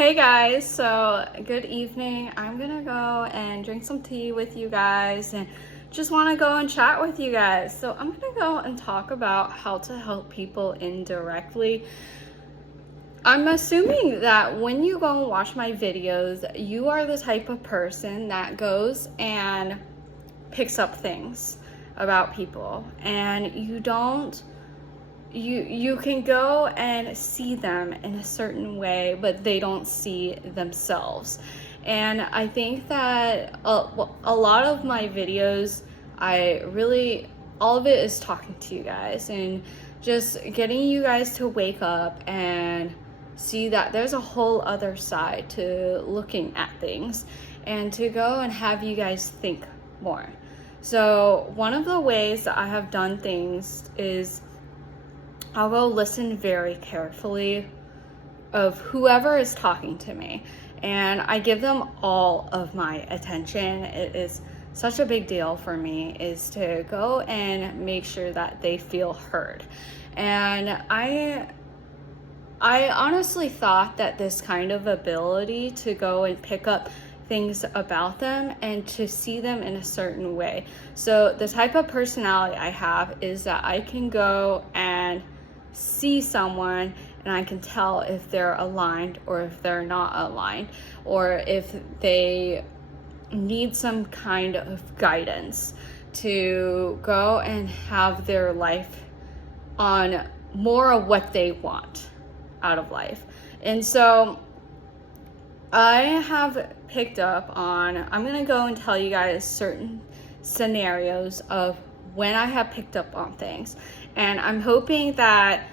Hey guys, so good evening. I'm gonna go and drink some tea with you guys and just want to go and chat with you guys. So I'm gonna go and talk about how to help people indirectly. I'm assuming that when you go and watch my videos, you are the type of person that goes and picks up things about people, and you can go and see them in a certain way, but they don't see themselves. And I think that a lot of my videos, all of it is talking to you guys and just getting you guys to wake up and see that there's a whole other side to looking at things, and to go and have you guys think more. So one of the ways that I have done things is I will listen very carefully of whoever is talking to me, and I give them all of my attention. It is such a big deal for me is to go and make sure that they feel heard. And I honestly thought that this kind of ability to go and pick up things about them and to see them in a certain way. So the type of personality I have is that I can go and see someone and I can tell if they're aligned or if they're not aligned, or if they need some kind of guidance to go and have their life on more of what they want out of life. And so I have picked up on, I'm going to go and tell you guys certain scenarios of when I have picked up on things. And I'm hoping that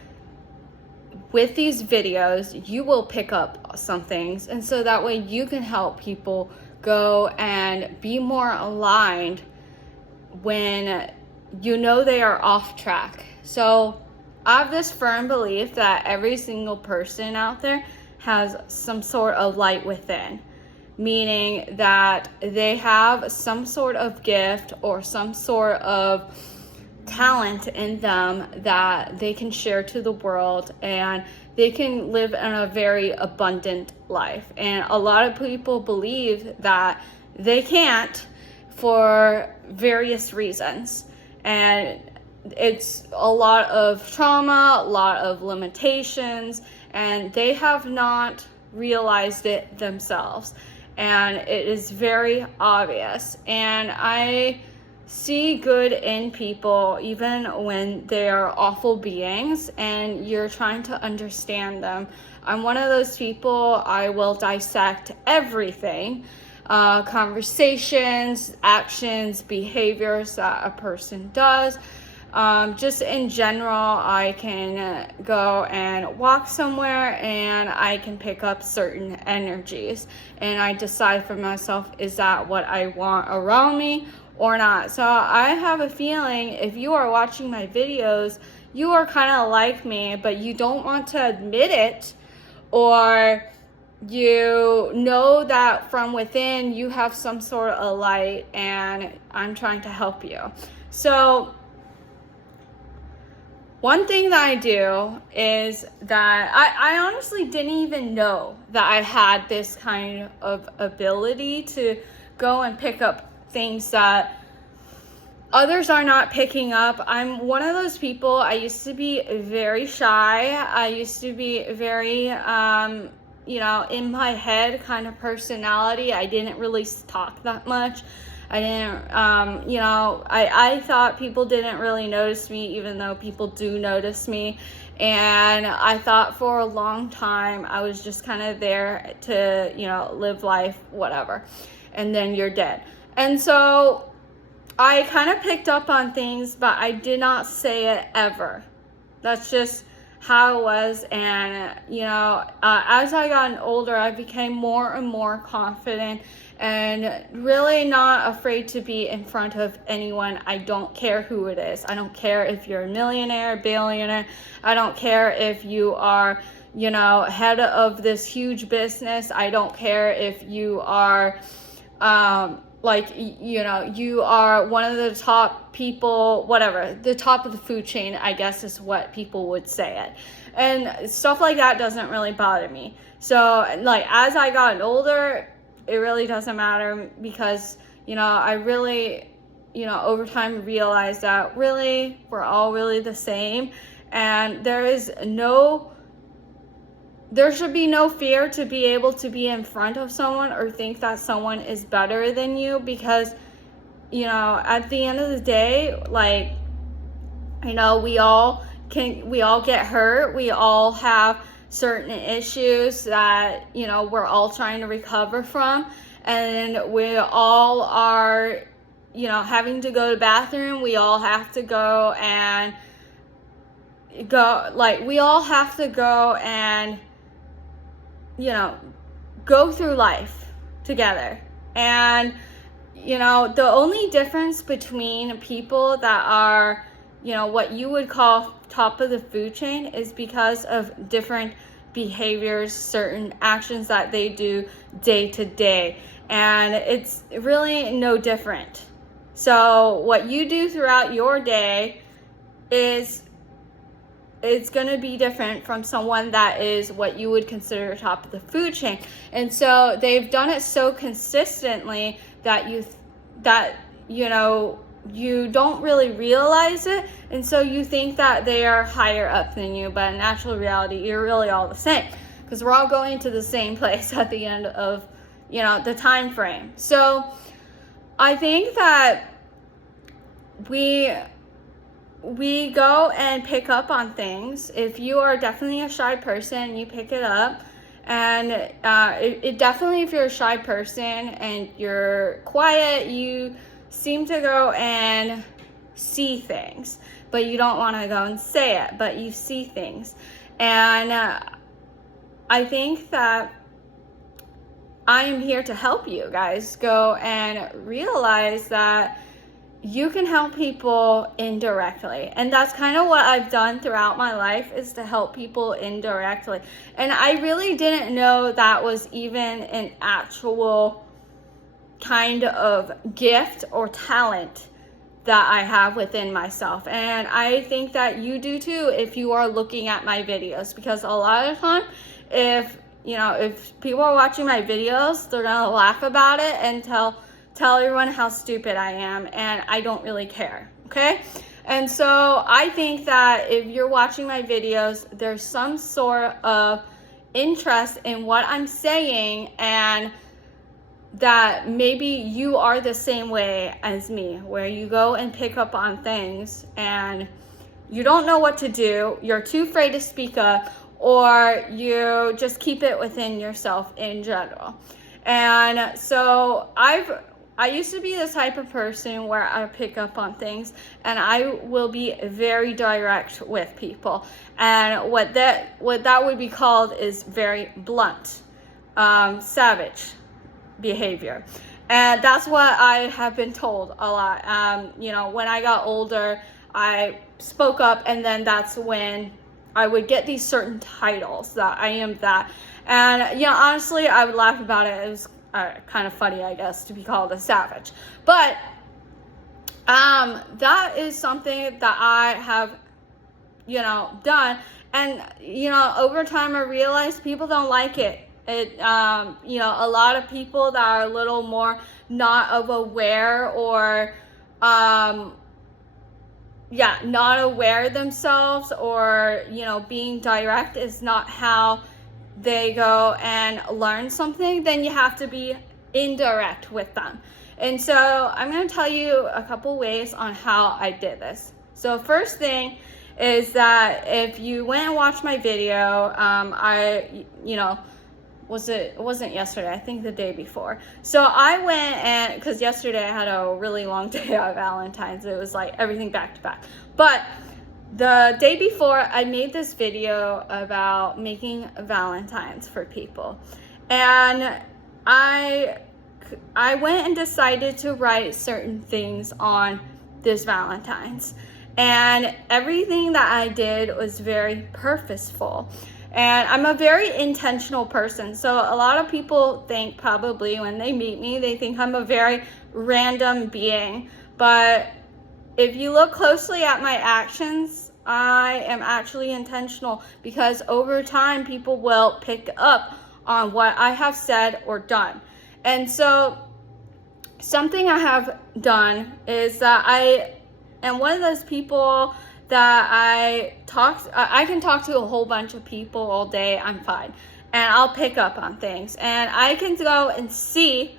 with these videos, you will pick up some things. And so that way you can help people go and be more aligned when you know they are off track. So I have this firm belief that every single person out there has some sort of light within, meaning that they have some sort of gift or some sort of talent in them that they can share to the world, and they can live in a very abundant life. And a lot of people believe that they can't for various reasons, and it's a lot of trauma, a lot of limitations, and they have not realized it themselves, and it is very obvious. And I see good in people even when they are awful beings and you're trying to understand them. I'm one of those people, I will dissect everything, conversations, actions, behaviors that a person does. Just in general, I can go and walk somewhere and I can pick up certain energies, and I decide for myself, is that what I want around me or not? So I have a feeling if you are watching my videos, you are kind of like me, but you don't want to admit it, or you know that from within you have some sort of light, and I'm trying to help you. So one thing that I do is that I honestly didn't even know that I had this kind of ability to go and pick up things that others are not picking up. I'm one of those people, I used to be very shy. I used to be very, in my head kind of personality. I didn't really talk that much. I didn't, I thought people didn't really notice me, even though people do notice me. And I thought for a long time I was just kind of there to, live life, whatever. And then you're dead. And so I kind of picked up on things, but I did not say it ever. That's just how it was. And, as I got older, I became more and more confident and really not afraid to be in front of anyone. I don't care who it is. I don't care if you're a millionaire, billionaire. I don't care if you are, head of this huge business. I don't care if you are, like, you know, you are one of the top people, whatever, the top of the food chain, I guess is what people would say it. And stuff like that doesn't really bother me. So like, as I got older, it really doesn't matter, because, you know, I really, you know, over time realized that really we're all really the same, and there should be no fear to be able to be in front of someone or think that someone is better than you, because, you know, at the end of the day, like, you know, we all get hurt. We all have certain issues that, you know, we're all trying to recover from. And we all are, you know, having to go to the bathroom. We all have to go and you know, go through life together. And, you know, the only difference between people that are, you know, what you would call top of the food chain is because of different behaviors, certain actions that they do day to day. And it's really no different. So what you do throughout your day it's going to be different from someone that is what you would consider top of the food chain. And so they've done it so consistently that you know, you don't really realize it, and so you think that they are higher up than you, but in actual reality, you're really all the same, because we're all going to the same place at the end of, you know, the time frame. So I think that we go and pick up on things. If you are definitely a shy person, you pick it up. And it definitely, if you're a shy person and you're quiet, you seem to go and see things, but you don't want to go and say it, but you see things. And I think that I am here to help you guys go and realize that you can help people indirectly. And that's kind of what I've done throughout my life, is to help people indirectly. And I really didn't know that was even an actual kind of gift or talent that I have within myself. And I think that you do too if you are looking at my videos, because a lot of the time, if people are watching my videos, they're gonna laugh about it and tell everyone how stupid I am, and I don't really care, okay? And so I think that if you're watching my videos, there's some sort of interest in what I'm saying, and that maybe you are the same way as me, where you go and pick up on things and you don't know what to do, you're too afraid to speak up, or you just keep it within yourself in general. And so I used to be the type of person where I pick up on things, and I will be very direct with people. And what that would be called is very blunt, savage behavior. And that's what I have been told a lot. You know, when I got older, I spoke up, and then that's when I would get these certain titles that I am that. And, you know, honestly, I would laugh about it. It was kind of funny, I guess, to be called a savage. But that is something that I have, you know, done. And, you know, over time I realized people don't like it. You know, a lot of people that are a little more not of aware, or not aware themselves, or, you know, being direct is not how they go and learn something, then you have to be indirect with them. And so I'm going to tell you a couple ways on how I did this. So first thing is that if you went and watched my video, it wasn't yesterday, I think the day before. So I went and, because yesterday I had a really long day on Valentine's, it was like everything back to back. But the day before, I made this video about making Valentines for people. And I went and decided to write certain things on this Valentine's. And everything that I did was very purposeful. And I'm a very intentional person. So a lot of people think, probably when they meet me, they think I'm a very random being. But if you look closely at my actions, I am actually intentional, because over time people will pick up on what I have said or done. And so something I have done is that I am one of those people that I can talk to a whole bunch of people all day, I'm fine. And I'll pick up on things. And I can go and see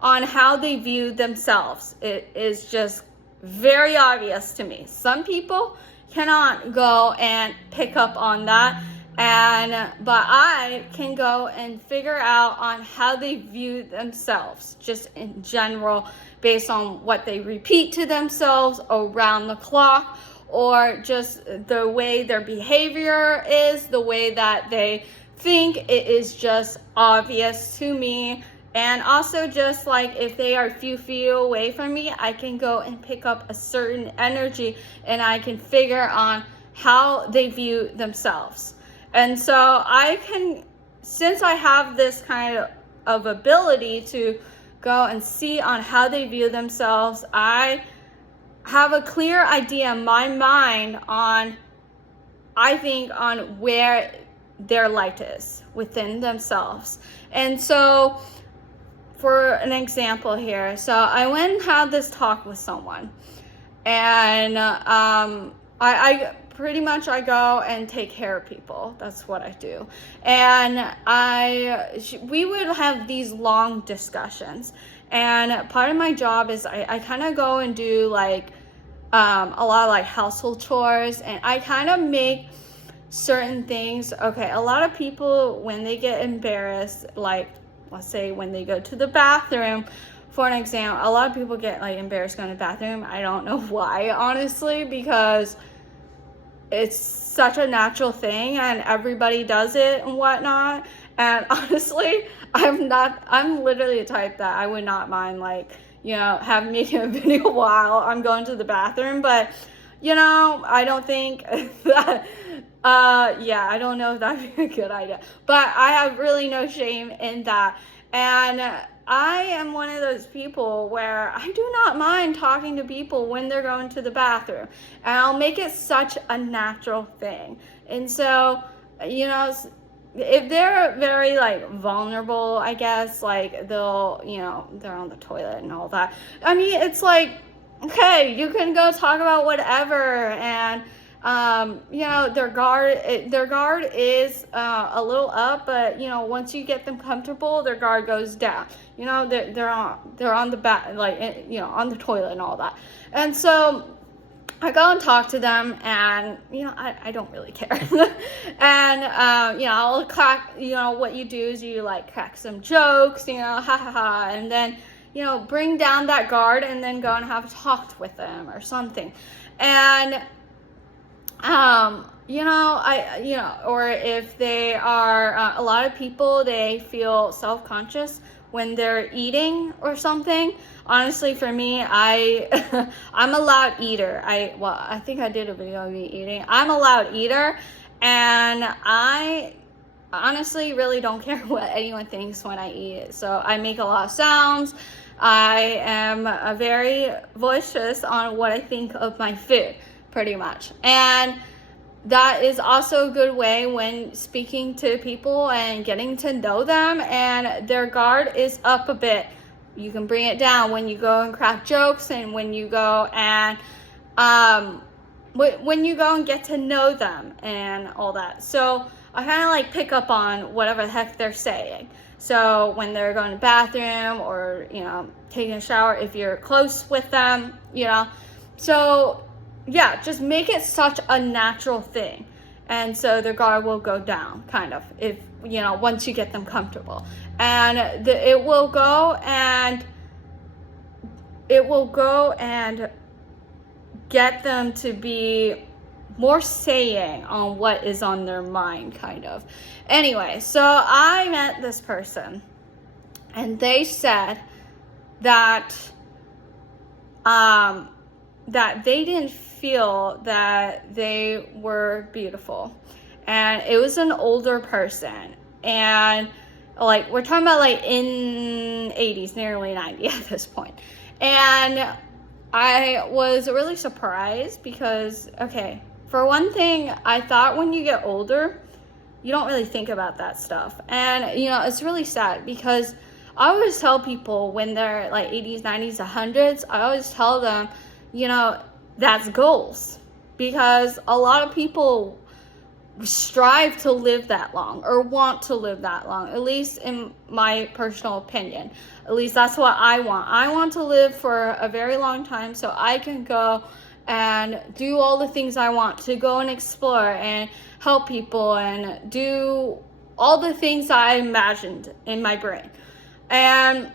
on how they view themselves. It is just very obvious to me. Some people cannot go and pick up on that, but I can go and figure out on how they view themselves, just in general, based on what they repeat to themselves around the clock, or just the way their behavior is, the way that they think. It is just obvious to me. And also, just like if they are a few feet away from me, I can go and pick up a certain energy, and I can figure on how they view themselves. And so since I have this kind of ability to go and see on how they view themselves, I have a clear idea in my mind on where their light is within themselves. And so, for an example here, so I went and had this talk with someone, and I pretty much, I go and take care of people. That's what I do. And we would have these long discussions, and part of my job is I kind of go and do like a lot of like household chores, and I kind of make certain things. Okay, a lot of people, when they get embarrassed, like let's say when they go to the bathroom, for an example, a lot of people get like embarrassed going to the bathroom. I don't know why, honestly, because it's such a natural thing and everybody does it and whatnot. And honestly, I'm literally the type that I would not mind, like, have making a video while I'm going to the bathroom. But I don't think that I don't know if that'd be a good idea, but I have really no shame in that. And I am one of those people where I do not mind talking to people when they're going to the bathroom, and I'll make it such a natural thing. And so, if they're very like vulnerable, I guess, like they're on the toilet and all that. I mean, it's like, okay, you can go talk about whatever, and their guard is a little up, but once you get them comfortable, their guard goes down. They're on the back, like, on the toilet and all that. And so I go and talk to them, and I don't really care. And I'll crack. What you do is you like crack some jokes, ha ha ha, and then bring down that guard, and then go and have a talk with them or something. And or if they are, a lot of people, they feel self-conscious when they're eating or something. Honestly, for me, I'm a loud eater. I think I did a video of me eating. I'm a loud eater, and I honestly really don't care what anyone thinks when I eat. So I make a lot of sounds. I am very voicious on what I think of my food, pretty much. And that is also a good way when speaking to people and getting to know them, and their guard is up a bit. You can bring it down when you go and crack jokes, and when you go and get to know them and all that. So I kind of like pick up on whatever the heck they're saying. So when they're going to the bathroom, or taking a shower, if you're close with them, so yeah, just make it such a natural thing. And so their guard will go down, kind of, if, once you get them comfortable. And it will go and get them to be more saying on what is on their mind, kind of. Anyway, so I met this person, and they said that that they didn't feel that they were beautiful. and it was an older person, and like we're talking about like in 80s, nearly 90 at this point. And I was really surprised because, okay, for one thing, I thought when you get older, you don't really think about that stuff. And, you know, it's really sad because I always tell people when they're like 80s, 90s, 100s, I always tell them, you know, that's goals. Because a lot of people strive to live that long or want to live that long, at least in my personal opinion. At least that's what I want. I want to live for a very long time so I can go and do all the things I want to, go and explore and help people and do all the things I imagined in my brain. And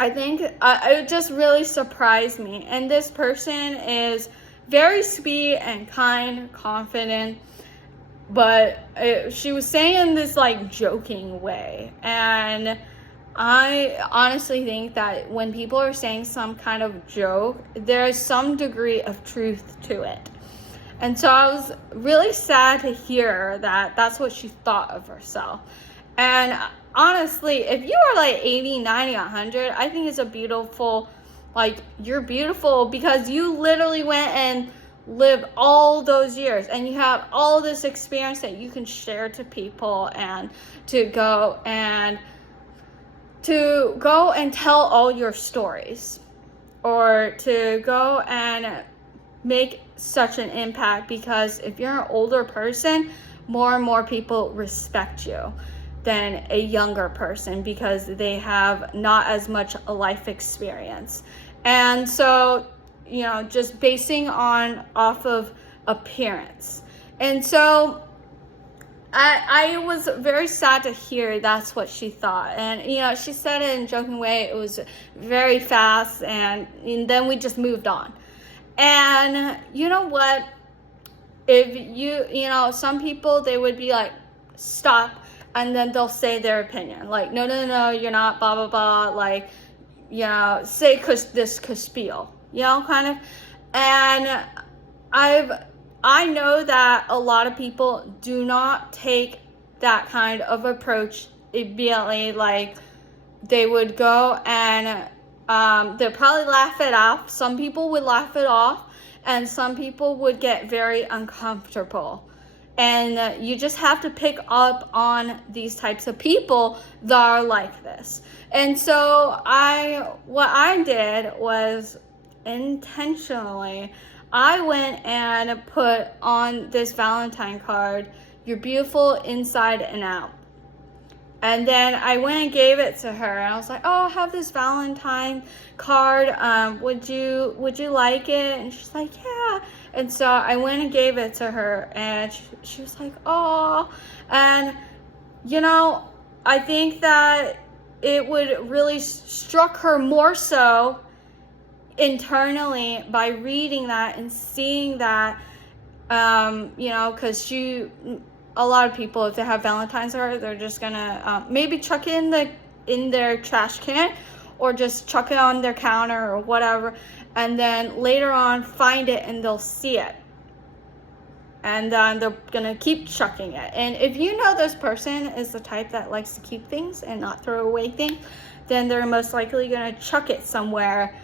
I think it just really surprised me. And this person is very sweet and kind, confident, but she was saying this like joking way. And I honestly think that when people are saying some kind of joke, there's some degree of truth to it. And so I was really sad to hear that that's what she thought of herself. And honestly, if you are like 80, 90, 100, I think it's a beautiful, like, you're beautiful because you literally went and lived all those years and you have all this experience that you can share to people, and to go and tell all your stories, or to go and make such an impact. Because if you're an older person, more and more people respect you than a younger person because they have not as much life experience. And so, you know, just basing off of appearance. And so I was very sad to hear that's what she thought. And, you know, she said it in a joking way. It was very fast, and then we just moved on. And you know what? If you know, some people, they would be like, stop, and then they'll say their opinion. Like, no, you're not, blah, blah, blah. Like, you know, say this spiel, you know, kind of. And I know that a lot of people do not take that kind of approach immediately. Like, they would go and they'd probably laugh it off. Some people would laugh it off, and some people would get very uncomfortable. And you just have to pick up on these types of people that are like this. And so what I did was intentionally, I went and put on this Valentine card, "You're beautiful inside and out." And then I went and gave it to her, and I was like, "Oh, I have this Valentine card. Would you like it?" And she's like, "Yeah." And so I went and gave it to her, and she was like, "Oh." And, you know, I think that it would really struck her more so internally by reading that and seeing that, you know, because a lot of people, if they have Valentine's card, they're just gonna maybe chuck it in their trash can, or just chuck it on their counter or whatever, and then later on find it and they'll see it, and then they're gonna keep chucking it. And if you know this person is the type that likes to keep things and not throw away things, then they're most likely gonna chuck it somewhere,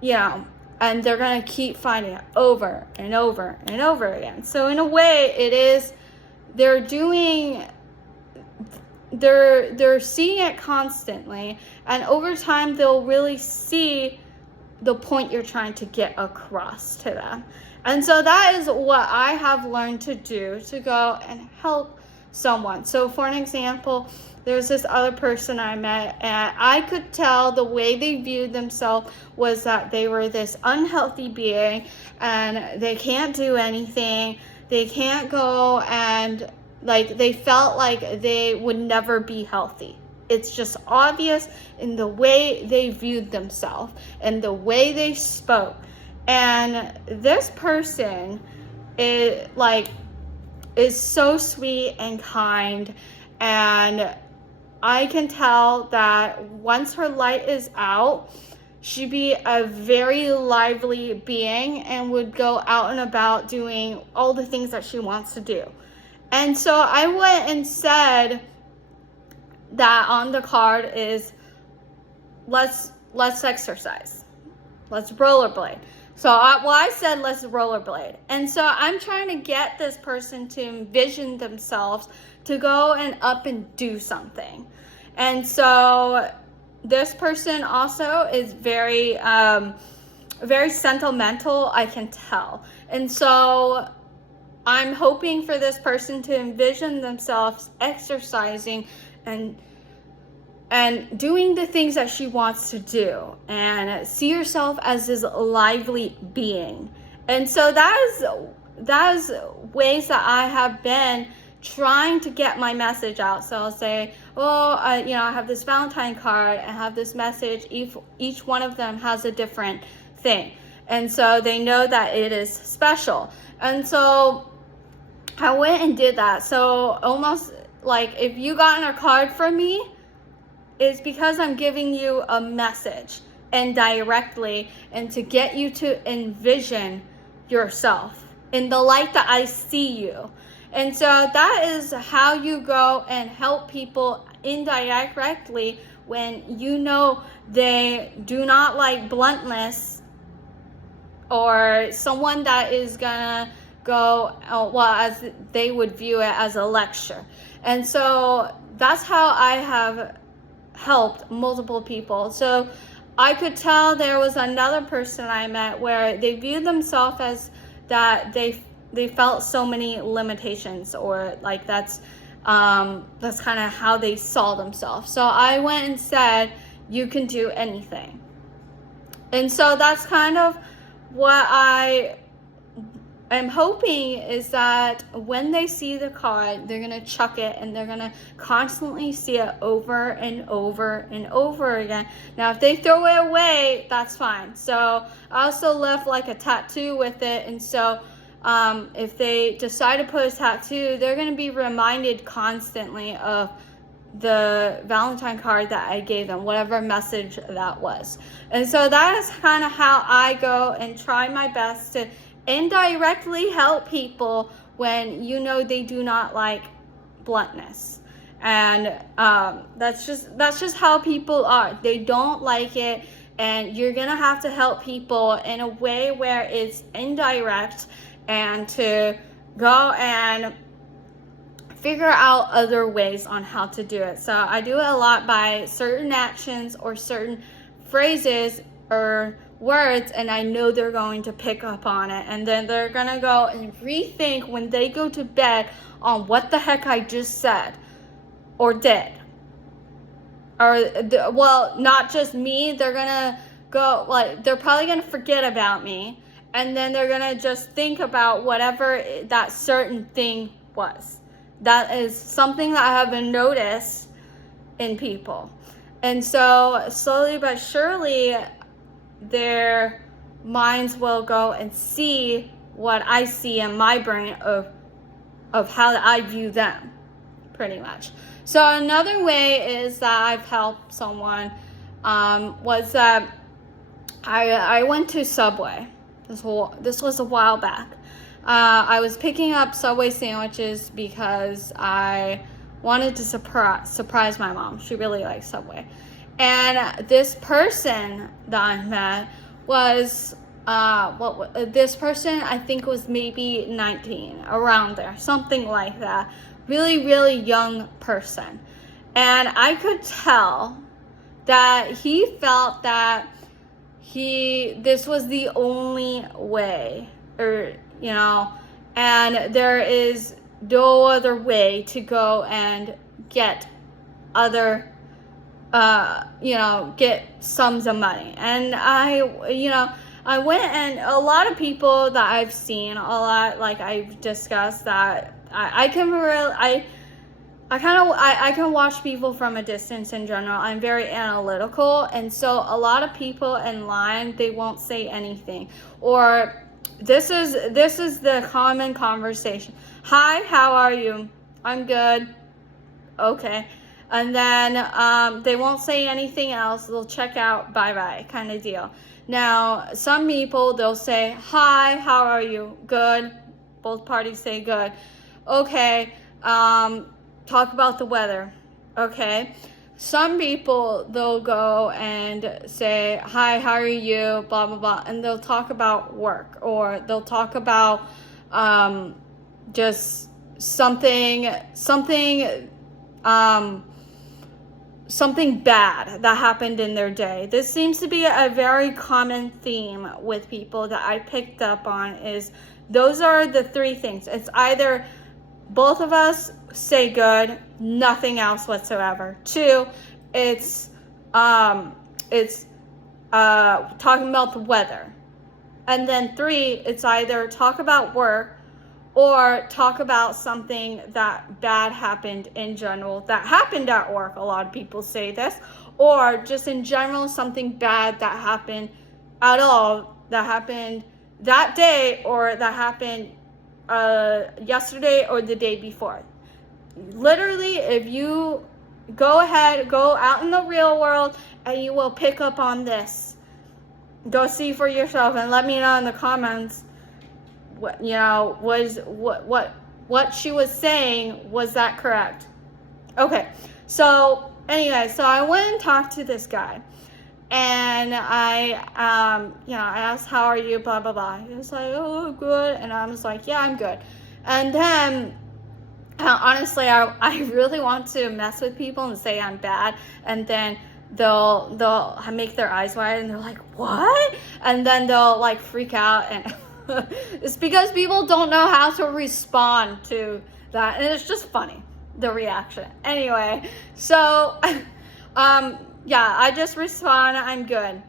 you know, and they're gonna keep finding it over and over and over again. So in a way, it is, they're seeing it constantly, and over time they'll really see the point you're trying to get across to them. And so that is what I have learned to do, to go and help someone. So for an example, there's this other person I met, and I could tell the way they viewed themselves was that they were this unhealthy being, and they can't do anything. They can't go, and like, they felt like they would never be healthy. It's just obvious in the way they viewed themselves and the way they spoke. And this person is so sweet and kind, and I can tell that once her light is out, she'd be a very lively being and would go out and about doing all the things that she wants to do. And so I went and said that on the card is, let's exercise, let's rollerblade. So I said let's rollerblade. And so I'm trying to get this person to envision themselves to go and up and do something. And so this person also is very very sentimental, I can tell. And so I'm hoping for this person to envision themselves exercising and doing the things that she wants to do, and see herself as this lively being. And so that is ways that I have been trying to get my message out. So I'll say, I have this Valentine card, I have this message. Each one of them has a different thing, and so they know that it is special. And so I went and did that. So almost like if you gotten a card from me, it's because I'm giving you a message and directly, and to get you to envision yourself in the light that I see you. And so that is how you go and help people indirectly when you know they do not like bluntness, or someone that is gonna go, as they would view it as a lecture. And so that's how I have helped multiple people. So I could tell there was another person I met where they viewed themselves as that they felt so many limitations, or like that's kind of how they saw themselves. So I went and said, you can do anything. And so that's kind of what I am hoping, is that when they see the card, they're going to chuck it and they're going to constantly see it over and over and over again. Now, if they throw it away, that's fine. So I also left like a tattoo with it. And so if they decide to put a tattoo, they're going to be reminded constantly of the Valentine card that I gave them, whatever message that was. And so that is kind of how I go and try my best to indirectly help people when you know they do not like bluntness. And that's just how people are. They don't like it, and you're gonna have to help people in a way where it's indirect, and to go and figure out other ways on how to do it. So I do it a lot by certain actions or certain phrases or words, and I know they're going to pick up on it, and then they're gonna go and rethink when they go to bed on what the heck I just said or did. Or not just me, they're gonna go, like, they're probably gonna forget about me, and then they're gonna just think about whatever that certain thing was. That is something that I haven't noticed in people. And so slowly but surely, their minds will go and see what I see in my brain of how I view them, pretty much. So another way is that I've helped someone was that I went to Subway. This was a while back. I was picking up Subway sandwiches because I wanted to surprise my mom. She really likes Subway. And this person that I met was, this person I think was maybe 19, around there, something like that. Really, really young person. And I could tell that he felt that this was the only way, and there is no other way to go and get other get sums of money. And I went, and a lot of people that I've seen, like I've discussed, that I can watch people from a distance in general. I'm very analytical, and so a lot of people in line, they won't say anything, or this is the common conversation. Hi, how are you? I'm good. Okay. And then they won't say anything else. They'll check out, bye-bye kind of deal. Now, some people, they'll say, hi, how are you? Good. Both parties say good. okay, talk about the weather. Okay. Some people, they'll go and say, hi, how are you, blah, blah, blah, and they'll talk about work, or they'll talk about just something bad that happened in their day. This seems to be a very common theme with people that I picked up on, is those are the three things. It's either both of us say good, nothing else whatsoever. Two, it's talking about the weather. And then three, it's either talk about work or talk about something that bad happened in general, that happened at work. A lot of people say this, or just in general, something bad that happened at all, that happened that day, or that happened yesterday or the day before. Literally, if you go out in the real world, and you will pick up on this. Go see for yourself and let me know in the comments what she was saying, was that correct? Okay, so anyway, so I went and talked to this guy, and I asked, how are you, blah blah blah. He was like, oh, good. And I was like, yeah, I'm good. And then honestly, I really want to mess with people and say I'm bad, and then they'll make their eyes wide and they're like, what? And then they'll like freak out, and it's because people don't know how to respond to that, and it's just funny, the reaction. Anyway, so yeah, I just respond, I'm good.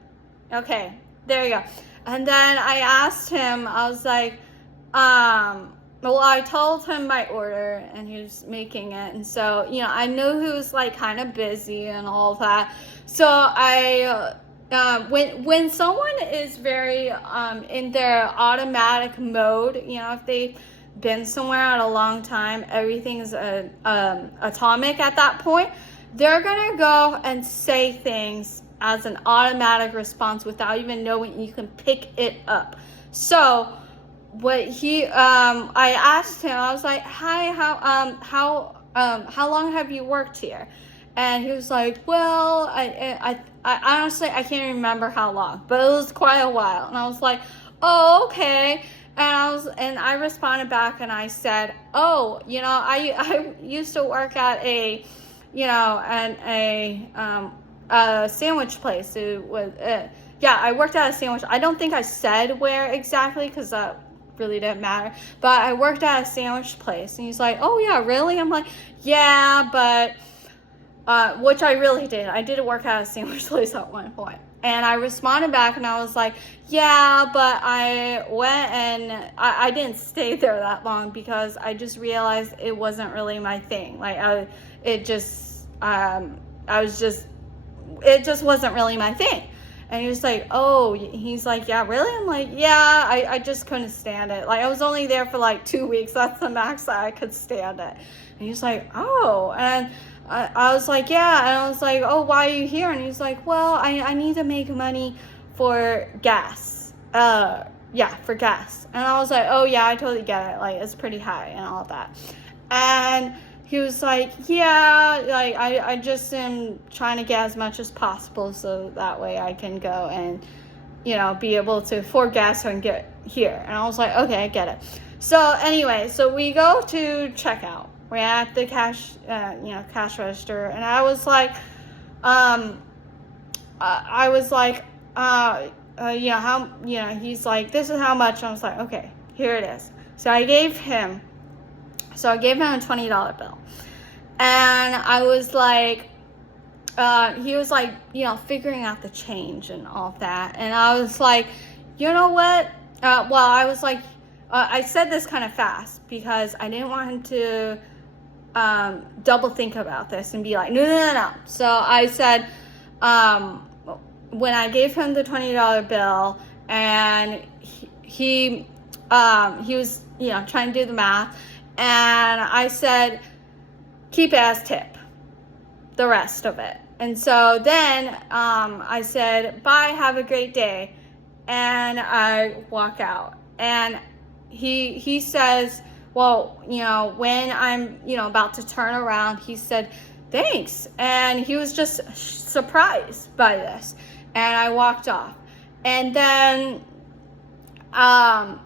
Okay, there you go. And then I asked him, I was like, well, I told him my order, and he was making it, and so, I knew he was like kind of busy and all that. So I when someone is very in their automatic mode, if they've been somewhere at a long time, everything's atomic at that point, they're gonna go and say things as an automatic response without even knowing you can pick it up. So what I asked him, I was like, hi, how long have you worked here? And he was like, well, I honestly, I can't remember how long, but it was quite a while. And I was like, oh, okay. And I responded back, and I said, oh, I used to work at a sandwich place. It was, I worked at a sandwich. I don't think I said where exactly, because really didn't matter, but I worked at a sandwich place. And he's like, oh yeah, really? I'm like, yeah, but which I really did. I did work at a sandwich place at one point. And I responded back, and I was like, yeah, but I went and I didn't stay there that long, because I just realized it wasn't really my thing. Like it just wasn't really my thing. And he was like, oh, he's like, yeah, really? I'm like, yeah, I just couldn't stand it. Like, I was only there for like 2 weeks. That's the max that I could stand it. And he's like, oh. And I was like, yeah. And I was like, oh, why are you here? And he's like, well, I need to make money for gas. For gas. And I was like, oh, yeah, I totally get it. Like, it's pretty high and all of that. And he was like, yeah, like, I just am trying to get as much as possible, so that way I can go and, be able to afford gas and get here. And I was like, okay, I get it. So anyway, so we go to checkout. We're at the cash register. And I was like, he's like, this is how much. And I was like, okay, here it is. So I gave him a $20 bill. And I was like, he was like, figuring out the change and all of that. And I was like, you know what? I was like, I said this kind of fast because I didn't want him to double think about this and be like, no. So I said, when I gave him the $20 bill, and he was, trying to do the math, and I said, keep it as tip, the rest of it. And so then I said, bye, have a great day. And I walk out. And he says, Well, when I'm, about to turn around, he said, thanks. And he was just surprised by this. And I walked off. And then, and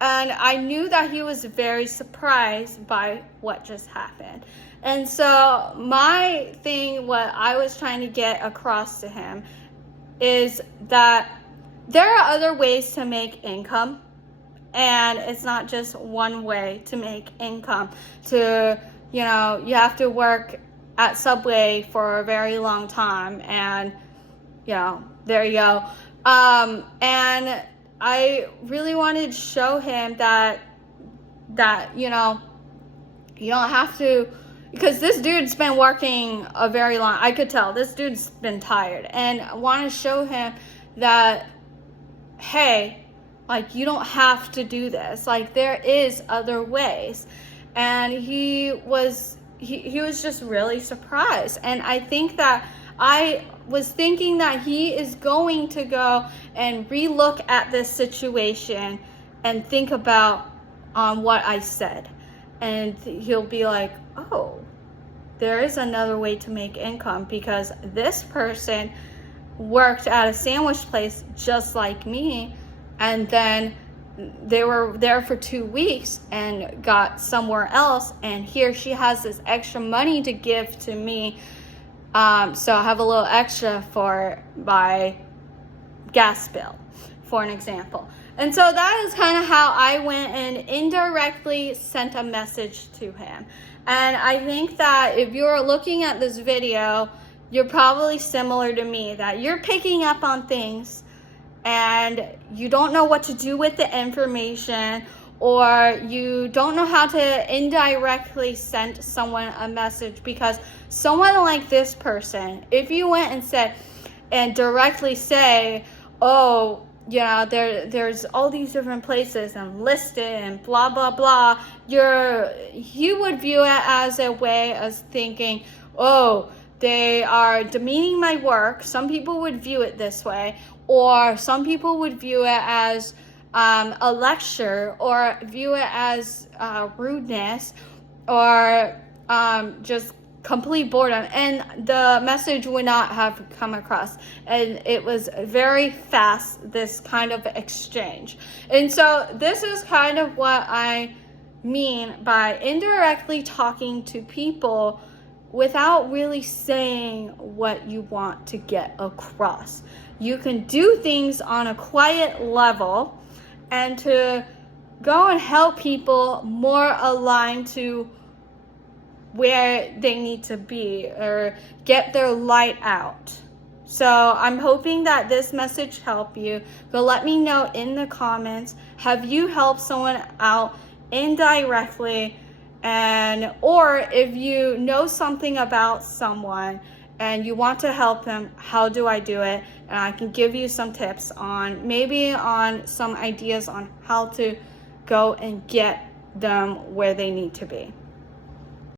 I knew that he was very surprised by what just happened. And so my thing, what I was trying to get across to him is that there are other ways to make income. And it's not just one way to make income. You have to work at Subway for a very long time, and there you go. And I really wanted to show him that you don't have to, because this dude's been working a very long, I could tell this dude's been tired, and I want to show him that, hey, like, you don't have to do this. Like, there is other ways. And he was just really surprised. And I think that I was thinking that he is going to go and relook at this situation and think about what I said. And he'll be like, oh, there is another way to make income, because this person worked at a sandwich place just like me, and then they were there for 2 weeks and got somewhere else, and here she has this extra money to give to me, so I have a little extra for my gas bill, for an example. And so that is kind of how I went and indirectly sent a message to him. And I think that if you're looking at this video, you're probably similar to me, that you're picking up on things and you don't know what to do with the information, or you don't know how to indirectly send someone a message. Because someone like this person, if you went and said and directly say, oh, there's all these different places and listed and blah blah blah, you would view it as a way of thinking, oh, they are demeaning my work. Some people would view it this way. Or some people would view it as a lecture, or view it as rudeness, or just complete boredom. And the message would not have come across. And it was very fast, this kind of exchange. And so this is kind of what I mean by indirectly talking to people without really saying what you want to get across. You can do things on a quiet level, and to go and help people more aligned to where they need to be, or get their light out. So I'm hoping that this message helped you. But let me know in the comments, have you helped someone out indirectly? Or if you know something about someone and you want to help them, how do I do it? And I can give you some tips on some ideas on how to go and get them where they need to be.